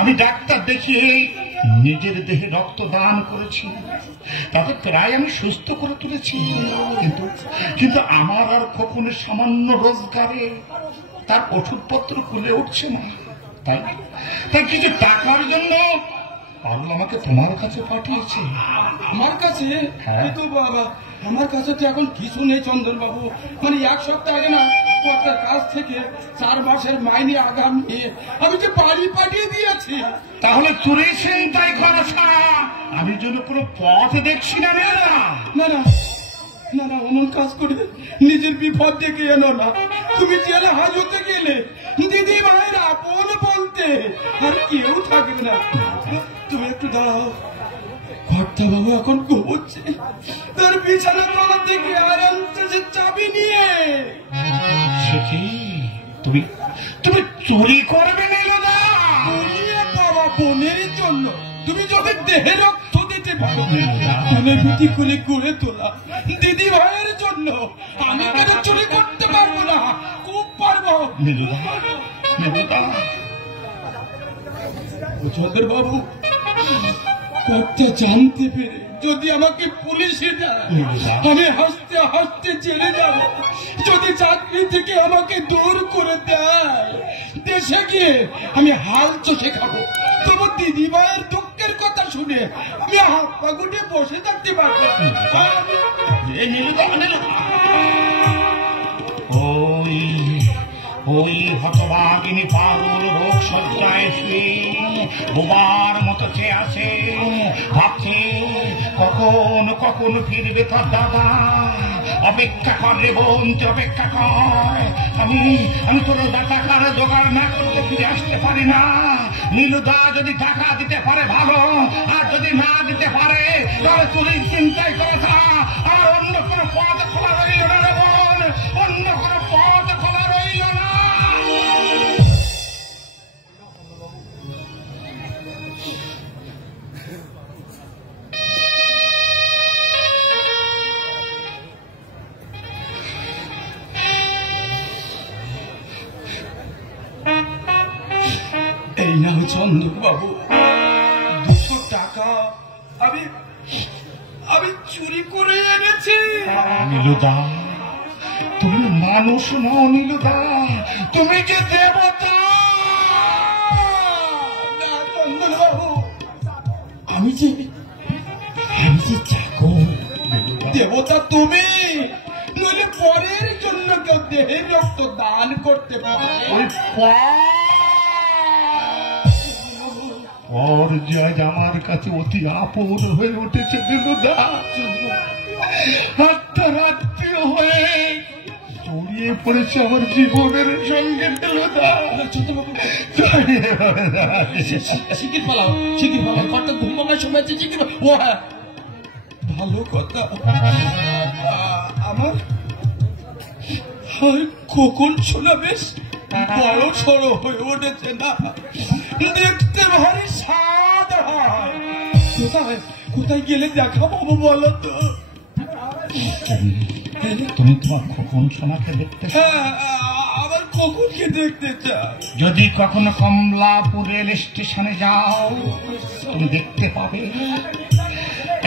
আমি ডাক্তার দেখিয়ে নিজের দেহে রক্তদান করেছি, তাতে প্রায় আমি সুস্থ করে তুলেছি, কিন্তু আমার আর খোকনের সামান্য রোজগারে তার ওষুধপত্র খুলে উঠছে না। তাই কিছু টাকার জন্য পাগল আমাকে তোমার কাছে পাঠিয়েছে। আমার কাছে? হ্যাঁ তো বাবা, আমার কাছে তো এখন কিছু নেই চন্দন বাবু। মানে এক সপ্তাহ আগে না কর্তার কাছ থেকে 4 মাসের মাইনে আগাম নিয়ে আমি যে বাড়ি পাঠিয়ে দিয়েছি। তাহলে চুরি ছিনতাই করা ছাড়া আমি যেন কোনো পথ দেখছি না। না না না না, অমন কাজ করবে, নিজের বিপদ ডেকে এনো না। তুমি জেলে হাজতে গেলে দিদি ভাইয়ের আপন বলতে আর কেউ থাকবে না। তুমি একটু দাঁড়াও, কর্তা বাবু এখন ঘুমোচ্ছে, তোর বিছানা তলা থেকে আরাম চেয়েছে চাবি নিয়ে। সে কি তুমি তুমি চুরি করবে নীলুদা? বাবা বোনের জন্য তুমি যদি দেহে রক্ত দিতে পারো, কোনে পিটি করে গড়ে তোলা দিদি ভাইয়ের জন্য আমি কেন চুরি করতে পারবো না? খুব পারবো চন্দ্র বাবু। কথা জানতে পেরে যদি আমাকে পুলিশে দেয় আমি হাসতে হাসতে চলে যাব। যদি চাকরি থেকে আমাকে দূর করে দেয় দেশে গিয়ে আমি হাল চষে খাবো। তোমার দিদি ভাইয়ের দুঃখের কথা শুনে আমি হাত পা গুটে বসে থাকতে পারবো। ওই হতভাগিনী পাগল রোগ সজ্জায় শুয়ে বোবার মতো চেয়ে আছে, ভাবছে কখন কখন ফিরবে তোর দাদা। অপেক্ষা কর রে বোন, অপেক্ষা কর। আমি তোর টাকার জোগাড় না করতে ফিরে আসতে পারি না। নীলুদা যদি টাকা দিতে পারে ভালো, আর যদি না দিতে পারে তাহলে চুরির চিন্তাই কথা। আর অন্য কোনো পথ খোলা রইল না রে বোন, অন্য কোনো পথ খোলা রইল না। এই নাও চন্দন বাবু 200 টাকা আমি চুরি করে এনেছি। নীলুদা তুমি মানুষ নও, নীলুদা তুমি যে দেবতা। চন্দন বাবু আমি যে চাকর, দেবতা তুমি নইলে পরের জন্য কেউ দেহের রক্ত দান করতে পারে? ওর জয় আমার কাছে অতি আপন হয়ে উঠেছে নীলুদা। আত্মরাত্রি হয়ে জড়িয়ে পড়েছে আমার জীবনের সঙ্গে নীলুদা। শিখির পালাও কত ঘুমাবার সময় আছে। শিখির ও হ্যাঁ ভালো কথা। আমার কখন শোনা বেশ বড় সড়ো হয়ে উঠেছে না, দেখতে ভারী স্বাদ হয়। কোথায় গেলে দেখা পাবো বলো তো? তুমি তোমার খোকন সোনাকে দেখতে? হ্যাঁ আবার কখনকে দেখতে চাও? যদি কখনো কমলাপুর রেল স্টেশনে যাও তুমি দেখতে পাবে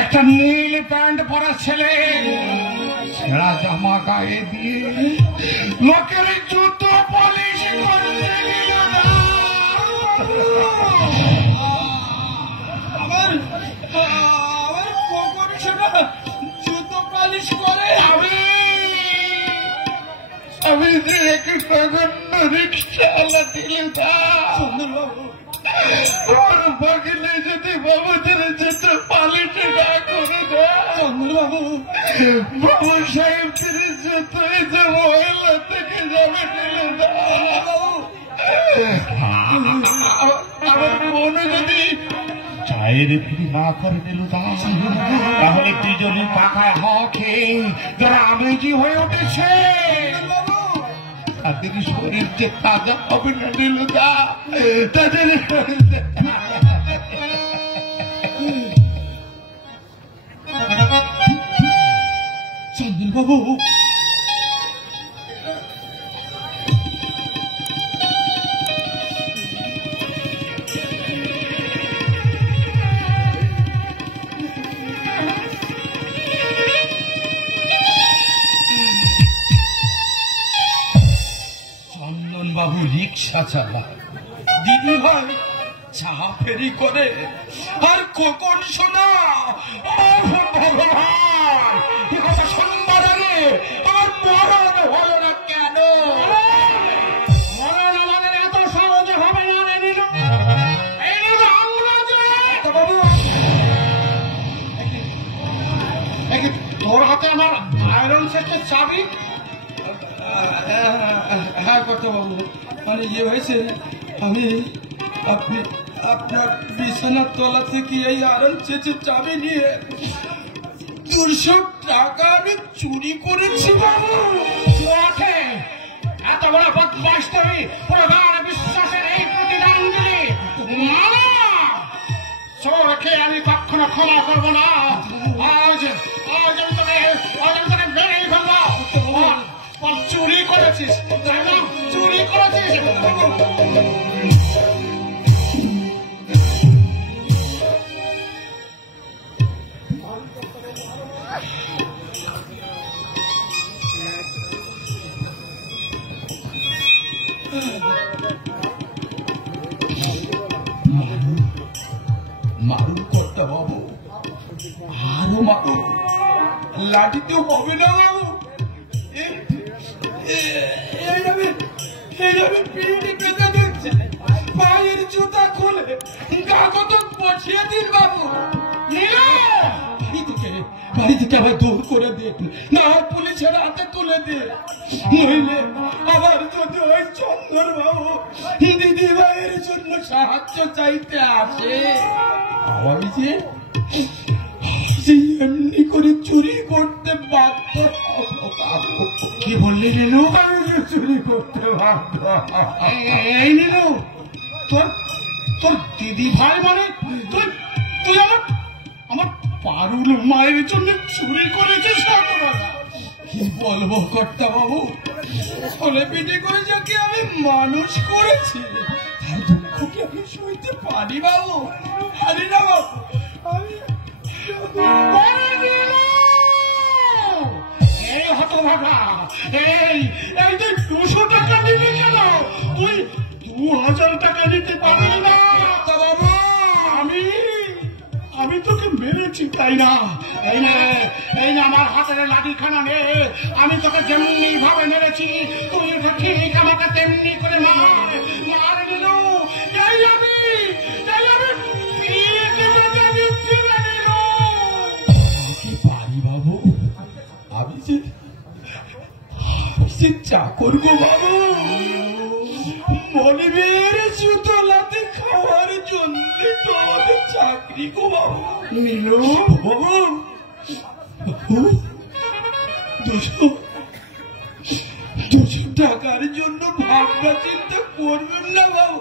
একটা নীল প্যান্ট পরা ছেলে ছেঁড়া জামা গায়ে দিয়ে লোকের জুতো পলিশ করতে গেল না। আবার কখন শোনা জুতো পালিশ করে? আমি যে এক নগণ্য রিক্সাওয়ালা দিলাম আমার বগিলে যদি বাবুদের জুতো পালিশ না করে দেয় চন্দ্রবাবু বাবু সাহেবদের জুতোই যে মহিলা থেকে যাবে আমার বোন যদি চায়ের ফিরি না করে দিল তাহলে দুজনে পাকায় হওয়া খেয়ে যারা আমেজি হয়ে উঠেছে তাদের শরীর যে তাজা হবে না দিল তাদের চন্দ্রবাবু বাবু রিক্সা চালায়, দিদি ভাই চা ফেরি করে, আর কখন শোনা শুনবার আগে আমার মরণ হলো না কেন? মরণ আমাদের এত সহজে হবে না রে নীল। তোর হাতে আমার আয়রন সেটের চাবি? হ্যাঁ কর্তাবাবু, মানে ইয়ে হয়েছে আপনি আপনার বিছানার তলা থেকে এই আয়রন সেটের চাবি নিয়ে 200 টাকা আমি চুরি করেছি বাবু। এত বড় বদমাশ তুমি, প্রধান বিশ্বাসের এই প্রতিদান দিলি। চোরকে আমি কখনো ক্ষমা করবো না। আজ আমি তোকে মেরেই ফেলবো। চুরি করেছিস, চুরি করেছিস। মারুন কর্তা বাবু, আরো মারুন, লাঠিতে হবে না বাবু। এইভাবে পিঠে কেটে দিচ্ছে, পায়ের জুতা খুলে কাগজ বসিয়ে দিন বাবু। বাড়ি থেকে আবার দূর করে দিন, না হয় পুলিশের হাতে তুলে দিন। নইলে আবার যদি ওই চন্দন বাবু দিদি ভাইয়ের জন্য সাহায্য চাইতে আসে, আমি যে এমনি করে চুরি করতে বাধ্য হব। কি বললি নীলু? আমি যে চুরি করতে বাধ্য। এই নীলু, তোর দিদি ভাই মানে তুই আমার পারুল মায়ের জন্য চুরি করেছিস? কি বলবো কর্তা বাবু, ছোলে পিঠে করে যাকে আমি মানুষ করেছি তার দুঃখ কি আমি সইতে পারি বাবু? পারি না বাবু। এই হতভাগা, এই 200 টাকা দিলি কেন? তুই 2000 টাকা দিতে পারলি না বাবু। আমি তোকে মেরেছি তাই না? এই না আমার হাতের লাঠিখানা নে, আমি তোকে যেমনি ভাবে মেরেছি তুই ঠিক আমাকে তেমনি করে মার দিল। পারি বাবু, আমি যে চাকর গো বাবু, মনিবের জুতোলাতে খাওয়ার জন্য তো আমাদের চাকরি গো বাবু। নীলু বাবু, 200 টাকার জন্য ভাবনা চিন্তা করবেন না বাবু।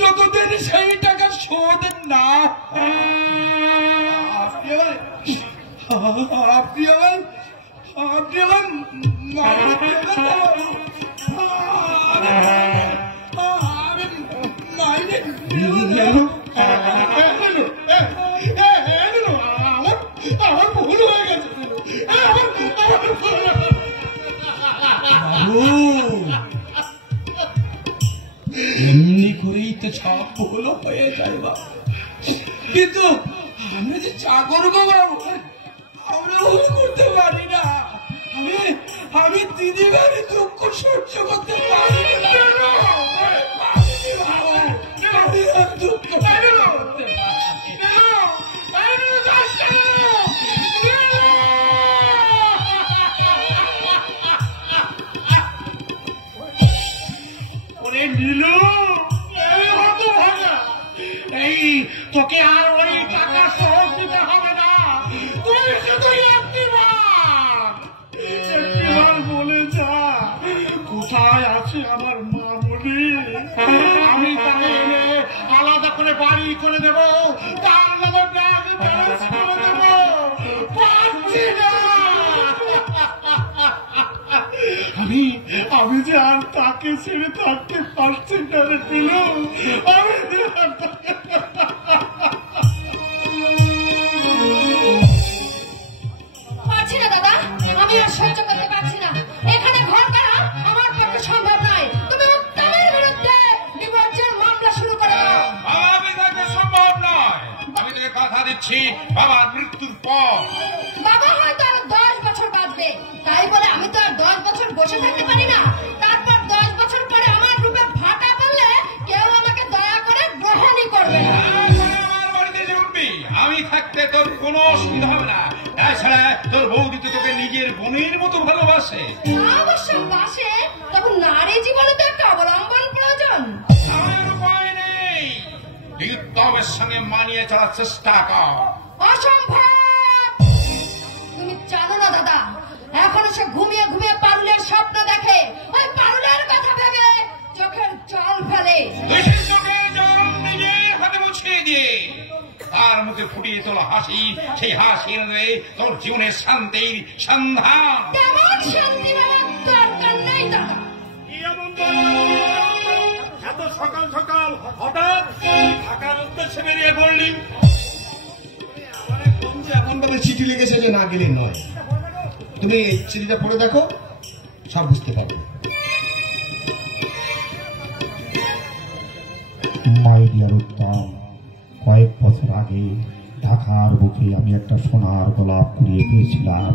যতদিন সেই টাকা শোধ না আপনি আমার আমার ভুল হয়ে গেছে। এমনি করেই তো সব ভুল হয়ে যায় বাবু, কিন্তু আমরা যে চাকর গো বাবু, আমরা ভুল করতে পারি না। আমি দিদি ভাই দুঃখ সহ্য করতে পারি না। দুঃখ তোকে আর ওই টাকা সহজ দিতে হবে না। তুই শুধু একটিবার বলে যা কোথায় আছে আমার মামুনি। আমি তাকে এনে আলাদা করে বাড়ি করে দেবো, তার নামে ব্যাংক ব্যালেন্স করে দেবো। পারছি না আমি যে আর তাকে ছেড়ে থাকতে পারছি না রে পিলু। পারছি না দাদা, আমি আর সহ্য করতে পারছি না। এখানে ঘর করা আমার পক্ষে সম্ভব নয়। তুমি উত্তমের বিরুদ্ধে ডিভোর্সের মামলা শুরু করে দাও। আমি তাকে সম্ভব নয়। আমি তোকে কথা দিচ্ছি, বাবার মৃত্যুর পর বাবা হয়তো আরো 10 বছর বাঁচবে, তাই বলে আমি তো আর 10 বছর বসে থাকতে পারি না। তারপর 10 বছর পরে আমার রূপে ভাটা পড়লে কেউ আমাকে দয়া করে গ্রহণই করবে না। আমার বাড়িতে যে উঠবি, আমি থাকতে তোর কোনো অসুবিধা হবে না। তাছাড়া তোর বৌদি তো তোকে নিজের বোনের মতো ভালোবাসে। অবশ্য বাসে, তখন নারী জীবনে তো একটা অবলম্বন প্রয়োজন। আমার উপায় নেই, তুই উত্তমের সঙ্গে মানিয়ে চলার চেষ্টা কর। অসম্ভব। এখনো সে ঘুমিয়ে ঘুমিয়ে পারুলের স্বপ্ন দেখে, ওই পারুলের কথা ভেবে চোখের জল ফেলে। চোখের জল নিজের হাতে মুছিয়ে দিয়ে তার মুখে ফুটিয়ে তোলা হাসি, সেই হাসি এনে তোর জীবনের শান্তির সন্ধান। তেমন শান্তি আমার দরকার নেই দাদা। এত সকাল সকাল হঠাৎ ঢাকার উদ্দেশ্যে বেরিয়ে পড়লি? আমার এক বন্ধু এমন ভাবে চিঠি লিখেছে যে না গেলে নয়। তুমি চিঠিটা পড়ে দেখো, সব বুঝতে পারবে। মাই ডিয়ার উত্তম, কয়েক বছর আগে ঢাকার বুকে আমি একটা সোনার গোলাপ কুড়িয়ে পেয়েছিলাম।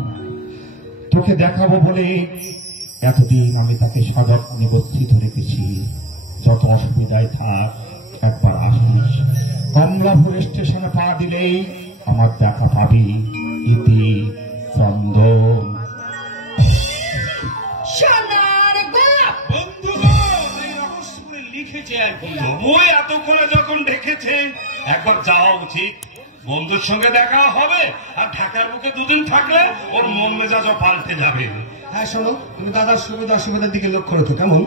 তোকে দেখাবো বলে এতদিন আমি তাকে সযত্নে গচ্ছিত রেখেছি। যত অসুবিধায় থাক একবার আসিস। কমলাপুর স্টেশনে পা দিলেই আমার দেখা পাবি। ইতি চন্দন। সোনার গোলাপ লিখেছে তবুও এতক্ষণে যখন দেখেছে একবার যাওয়া উচিত। বন্ধুর সঙ্গে দেখা হবে, আর ঢাকার বুকে দুদিন থাকলে ওর মন মেজাজও পাল্টে যাবে। হ্যাঁ শোনো, তুমি দাদার সুবিধা অসুবিধার দিকে লক্ষ্য রেখো কেমন।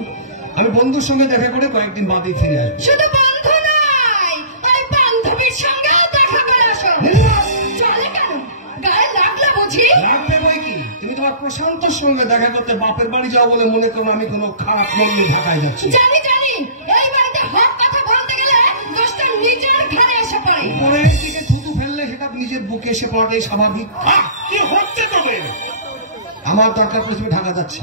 আমি বন্ধুর সঙ্গে দেখা করে কয়েকদিন বাদেই ফিরে আসবো। শুধু বন্ধু নয়, ওই বান্ধবীর সঙ্গেও দেখা করে আসো। চলে কেন? গায়ে লাগলো বুঝি? লাগবে বই কি? তুমি তোমার প্রশান্তর সঙ্গে দেখা করতে বাপের বাড়ি যাও বলে মনে করো আমি কোনো খারাপ মন নিয়ে ঢাকায় যাচ্ছি। জানি জানি, এই বাড়িতে হক কথা বলতে গেলে দোষটা নিজের ঘাড়ে এসে পড়ে। উপরের দিকে থুতু ফেললে সেটা নিজের বুকে এসে পড়াটাই স্বাভাবিক। কি হচ্ছে তবে? আমার দরকার পড়ে তুমি ঢাকা যাচ্ছি।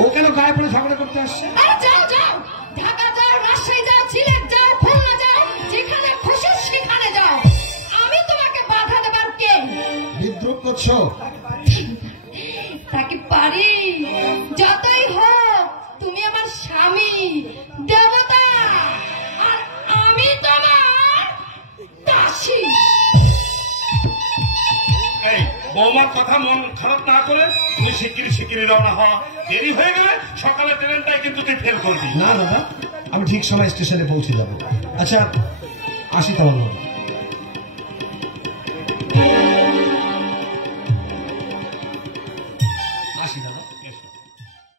ও কেন গায়ে পড়ে ঝগড়া করতে আসছে? আরে যাও যাও, ঢাকা যাও, রাজশাহী যাও, সিলেট যাও, খুলনা যাও, যেখানে খুশি সেখানে যাও। আমি তোমাকে বাধা দেবার কে? বিদ্রুপ করছো? তাকে পারি। যতই হোক তুমি আমার স্বামী, দেবতা, আর আমি তোমার দাসী। এই বৌমার কথা মন খারাপ না করে তুমি শিগগিরি রওনা হওয়া। দেরি হয়ে গেলে সকালে ট্রেনটাই কিন্তু তুই ফেল করবি। না দাদা, আমি ঠিক সময় স্টেশনে পৌঁছে যাব। আচ্ছা আসি তাহলে।